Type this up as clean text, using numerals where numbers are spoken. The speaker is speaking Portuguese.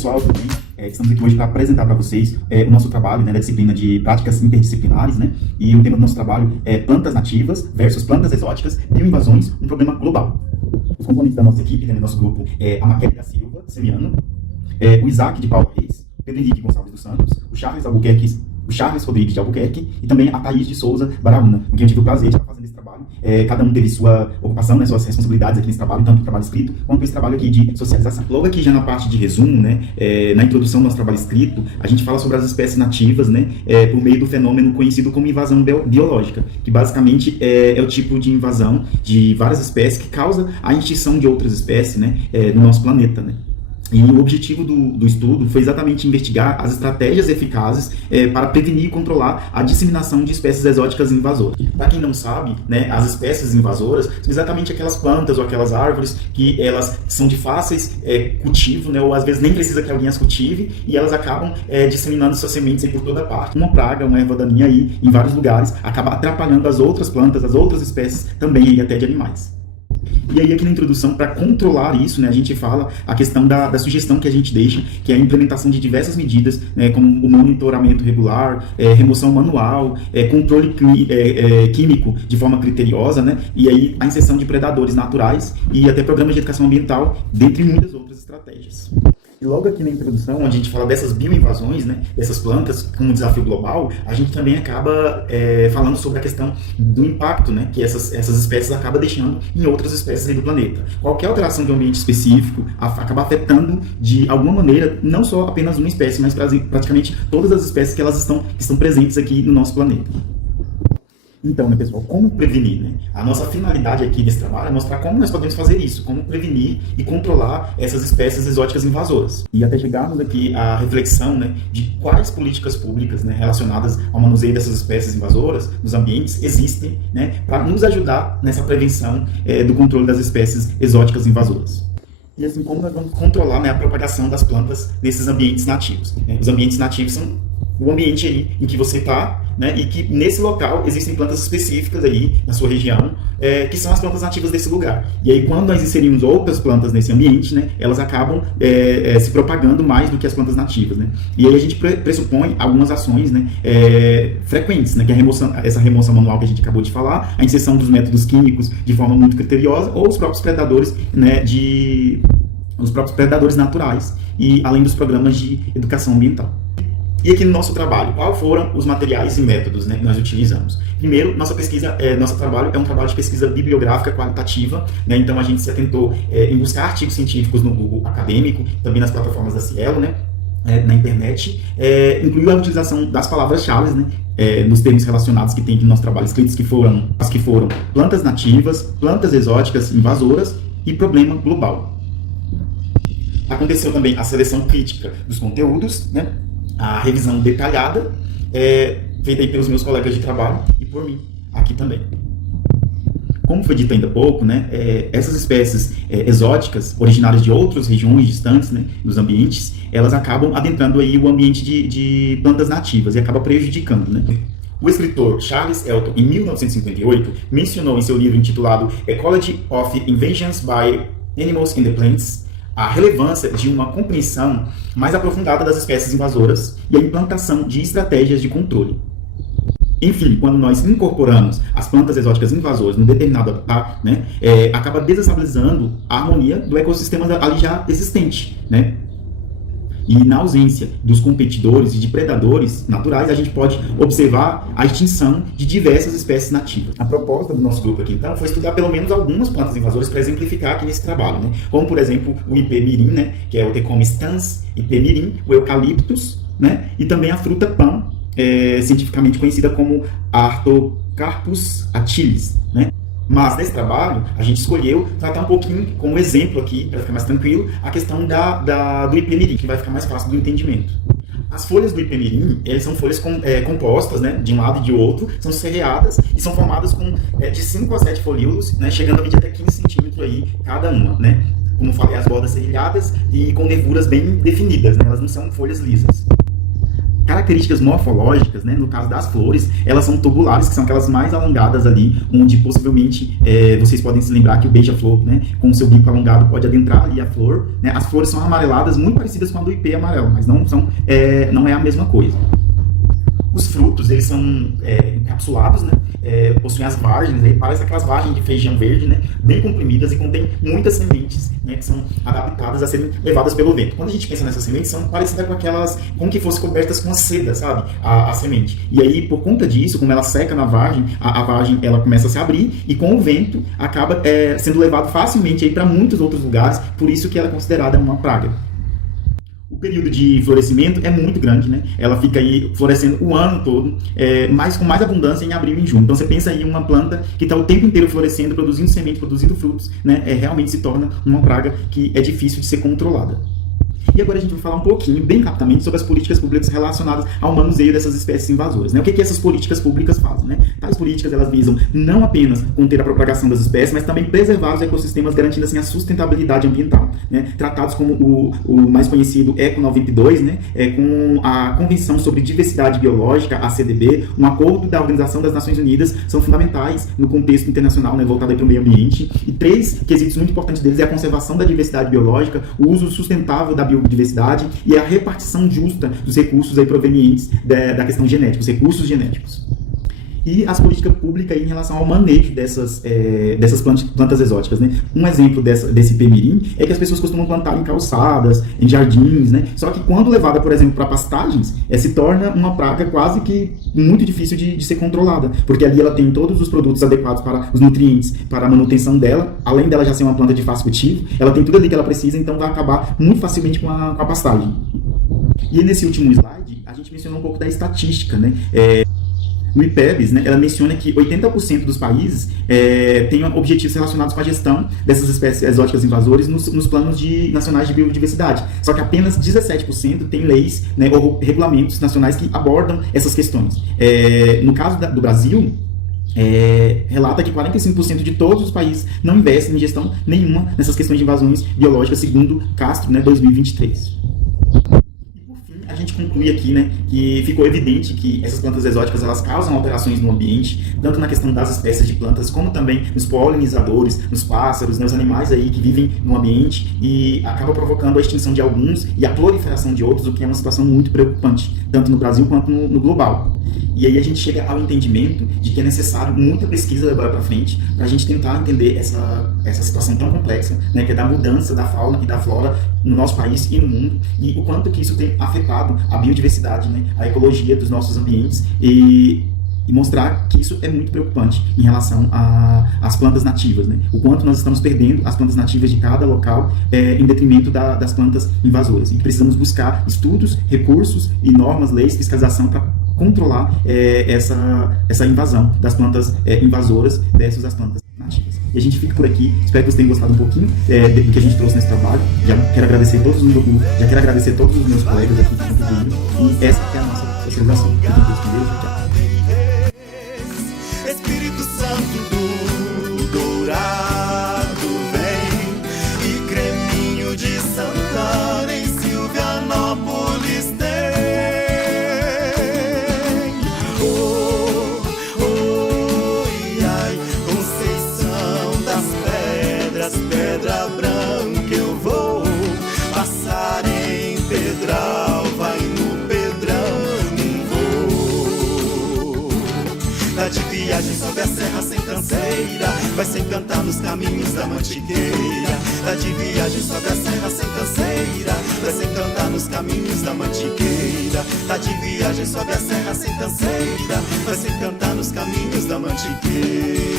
pessoal, tudo bem? Estamos aqui hoje para apresentar para vocês o nosso trabalho, né, da disciplina de práticas interdisciplinares, né? E o tema do nosso trabalho é plantas nativas versus plantas exóticas, bioinvasões, um problema global. Os componentes da nossa equipe, né, do nosso grupo, a Maquete da Silva Semiano, o Isaac de Paula Reis, Pedro Henrique Gonçalves dos Santos, o Charles Rodrigues de Albuquerque e também a Thaís de Souza Baraúna, com quem eu tive o prazer de estar fazendo esse trabalho. Cada um teve sua ocupação, né, suas responsabilidades aqui nesse trabalho, tanto o trabalho escrito quanto esse trabalho aqui de socialização. Logo aqui já na parte de resumo, né, na introdução do nosso trabalho escrito, a gente fala sobre as espécies nativas, né, por meio do fenômeno conhecido como invasão biológica, que basicamente é o tipo de invasão de várias espécies que causa a extinção de outras espécies, né, no nosso planeta, né. E o objetivo do estudo foi exatamente investigar as estratégias eficazes para prevenir e controlar a disseminação de espécies exóticas invasoras. Para quem não sabe, né, as espécies invasoras são exatamente aquelas plantas ou aquelas árvores que elas são de fáceis cultivo, né, ou às vezes nem precisa que alguém as cultive, e elas acabam disseminando suas sementes aí por toda parte. Uma praga, uma erva daninha aí em vários lugares, acaba atrapalhando as outras plantas, as outras espécies também aí até de animais. E aí aqui na introdução, para controlar isso, né, a gente fala a questão da sugestão que a gente deixa, que é a implementação de diversas medidas, né, como o monitoramento regular, remoção manual, controle químico de forma criteriosa, né, e aí a inserção de predadores naturais e até programas de educação ambiental, dentre muitas outras estratégias. E logo aqui na introdução, onde a gente fala dessas bioinvasões, né, dessas plantas como desafio global, a gente também acaba falando sobre a questão do impacto, né, que essas espécies acabam deixando em outras espécies aí do planeta. Qualquer alteração de um ambiente específico acaba afetando de alguma maneira não só apenas uma espécie, mas praticamente todas as espécies que estão presentes aqui no nosso planeta. Então, né, pessoal, como prevenir, né? A nossa finalidade aqui desse trabalho é mostrar como nós podemos fazer isso, como prevenir e controlar essas espécies exóticas invasoras. E até chegarmos aqui à reflexão, né, de quais políticas públicas, né, relacionadas ao manuseio dessas espécies invasoras nos ambientes existem, né, para nos ajudar nessa prevenção do controle das espécies exóticas invasoras. E assim como nós vamos controlar, né, a propagação das plantas nesses ambientes nativos. Os ambientes nativos são o ambiente aí em que você está, né, e que nesse local existem plantas específicas aí na sua região, que são as plantas nativas desse lugar. E aí quando nós inserimos outras plantas nesse ambiente, né, elas acabam se propagando mais do que as plantas nativas, né. E aí a gente pressupõe algumas ações, né, frequentes, né, que é essa remoção manual que a gente acabou de falar, a inserção dos métodos químicos de forma muito criteriosa, ou os próprios predadores, né, os próprios predadores naturais, e além dos programas de educação ambiental. E aqui no nosso trabalho, quais foram os materiais e métodos, né, que nós utilizamos? Primeiro, nosso trabalho é um trabalho de pesquisa bibliográfica qualitativa, né, então a gente se atentou em buscar artigos científicos no Google acadêmico, também nas plataformas da Cielo, né, na internet, incluiu a utilização das palavras-chave, né, nos termos relacionados que tem aqui no nosso trabalho escritos, que foram plantas nativas, plantas exóticas invasoras e problema global. Aconteceu também a seleção crítica dos conteúdos, né, a revisão detalhada, feita aí pelos meus colegas de trabalho e por mim, aqui também. Como foi dito ainda há pouco, né, essas espécies exóticas, originárias de outras regiões distantes, né, dos ambientes, elas acabam adentrando aí o ambiente de plantas nativas e acaba prejudicando, né. O escritor Charles Elton, em 1958, mencionou em seu livro intitulado Ecology of Invasions by Animals and the Plants a relevância de uma compreensão mais aprofundada das espécies invasoras e a implantação de estratégias de controle. Enfim, quando nós incorporamos as plantas exóticas invasoras num determinado habitat, né, acaba desestabilizando a harmonia do ecossistema ali já existente, né? E na ausência dos competidores e de predadores naturais, a gente pode observar a extinção de diversas espécies nativas. A proposta do nosso grupo aqui, então, foi estudar pelo menos algumas plantas invasoras para exemplificar aqui nesse trabalho, né? Como, por exemplo, o ipê-mirim, né, que é o Thecomis stans ipê-mirim, o eucaliptus, né, e também a fruta pan, cientificamente conhecida como Artocarpus atilis, né? Mas nesse trabalho, a gente escolheu tratar um pouquinho, como exemplo aqui, para ficar mais tranquilo, a questão do ipê-mirim, que vai ficar mais fácil do entendimento. As folhas do ipê-mirim, elas são folhas compostas, né, de um lado e de outro, são serreadas e são formadas com de 5 a 7 folíolos, né, chegando a medir até 15 centímetros aí cada uma, né? Como falei, as bordas serrilhadas e com nervuras bem definidas, né? Elas não são folhas lisas. características morfológicas, né, no caso das flores, elas são tubulares, que são aquelas mais alongadas ali, onde possivelmente vocês podem se lembrar que o beija-flor, né, com o seu bico alongado, pode adentrar ali a flor. Né, as flores são amareladas, muito parecidas com a do ipê amarelo, mas não é a mesma coisa. Os frutos, eles são encapsulados, né? Possuem as vargens, parece aquelas vargens de feijão verde, né? Bem comprimidas e contém muitas sementes, né? Que são adaptadas a serem levadas pelo vento. Quando a gente pensa nessas sementes, são parecidas com aquelas, como que fossem cobertas com a seda, sabe? A semente. E aí, por conta disso, como ela seca na vargem, a vargem ela começa a se abrir e com o vento acaba sendo levado facilmente para muitos outros lugares, por isso que ela é considerada uma praga. O período de florescimento é muito grande, né? Ela fica aí florescendo o ano todo, com mais abundância em abril e em junho. Então você pensa aí em uma planta que está o tempo inteiro florescendo, produzindo sementes, produzindo frutos, né? Realmente se torna uma praga que é difícil de ser controlada. E agora a gente vai falar um pouquinho, bem rapidamente, sobre as políticas públicas relacionadas ao manuseio dessas espécies invasoras. Né? O que essas políticas públicas fazem? Né? Tais políticas elas visam não apenas conter a propagação das espécies, mas também preservar os ecossistemas, garantindo assim a sustentabilidade ambiental. Né? Tratados como o mais conhecido ECO 92, né? Com a Convenção sobre Diversidade Biológica, a CDB, um acordo da Organização das Nações Unidas, são fundamentais no contexto internacional, né? Voltado para o meio ambiente. E 3 quesitos muito importantes deles é a conservação da diversidade biológica, o uso sustentável da biodiversidade e a repartição justa dos recursos aí provenientes da questão genética, os recursos genéticos. E as políticas públicas aí em relação ao manejo dessas plantas exóticas, né? Um exemplo desse ipê-mirim é que as pessoas costumam plantar em calçadas, em jardins, né? Só que quando levada, por exemplo, para pastagens, se torna uma praga quase que muito difícil de ser controlada, porque ali ela tem todos os produtos adequados para os nutrientes, para a manutenção dela, além dela já ser uma planta de fácil cultivo, ela tem tudo ali que ela precisa, então vai acabar muito facilmente com a pastagem. E nesse último slide, a gente mencionou um pouco da estatística, né? No IPEBS, né, ela menciona que 80% dos países têm objetivos relacionados com a gestão dessas espécies exóticas invasoras nos planos nacionais de biodiversidade. Só que apenas 17% têm leis, né, ou regulamentos nacionais que abordam essas questões. No caso do Brasil, relata que 45% de todos os países não investem em gestão nenhuma nessas questões de invasões biológicas, segundo Castro, né, 2023. A gente conclui aqui, né, que ficou evidente que essas plantas exóticas elas causam alterações no ambiente, tanto na questão das espécies de plantas, como também nos polinizadores, nos pássaros, né, os animais aí que vivem no ambiente, e acaba provocando a extinção de alguns e a proliferação de outros, o que é uma situação muito preocupante, tanto no Brasil quanto no global. E aí a gente chega ao entendimento de que é necessário muita pesquisa agora para frente para a gente tentar entender essa situação tão complexa, né, que é da mudança da fauna e da flora no nosso país e no mundo, e o quanto que isso tem afetado a biodiversidade, né, a ecologia dos nossos ambientes, e mostrar que isso é muito preocupante em relação às plantas nativas, né? O quanto nós estamos perdendo as plantas nativas de cada local em detrimento das plantas invasoras. E precisamos buscar estudos, recursos e normas, leis, fiscalização para controlar essa invasão das plantas invasoras versus as plantas nativas. E a gente fica por aqui. Espero que vocês tenham gostado um pouquinho do que a gente trouxe nesse trabalho. Já quero agradecer todos os meus colegas aqui que contribuíram. E essa é a nossa socialização. Fiquem todos com Deus. Tchau. Espírito Santo do Dourado vem, e Creminho de Santana em Silvianópolis tem. Oh, oh, ai, Conceição das Pedras, Pedra Branca eu vou passar em Pedral, vai no Pedrão vou. Tá de viagem sob a serra sem canseira, vai se encantar nos caminhos da Mantiqueira. Tá de viagem sob a serra sem canseira, vai se encantar nos caminhos da Mantiqueira. Tá de viagem sob a serra sem canseira, vai se encantar nos caminhos da Mantiqueira.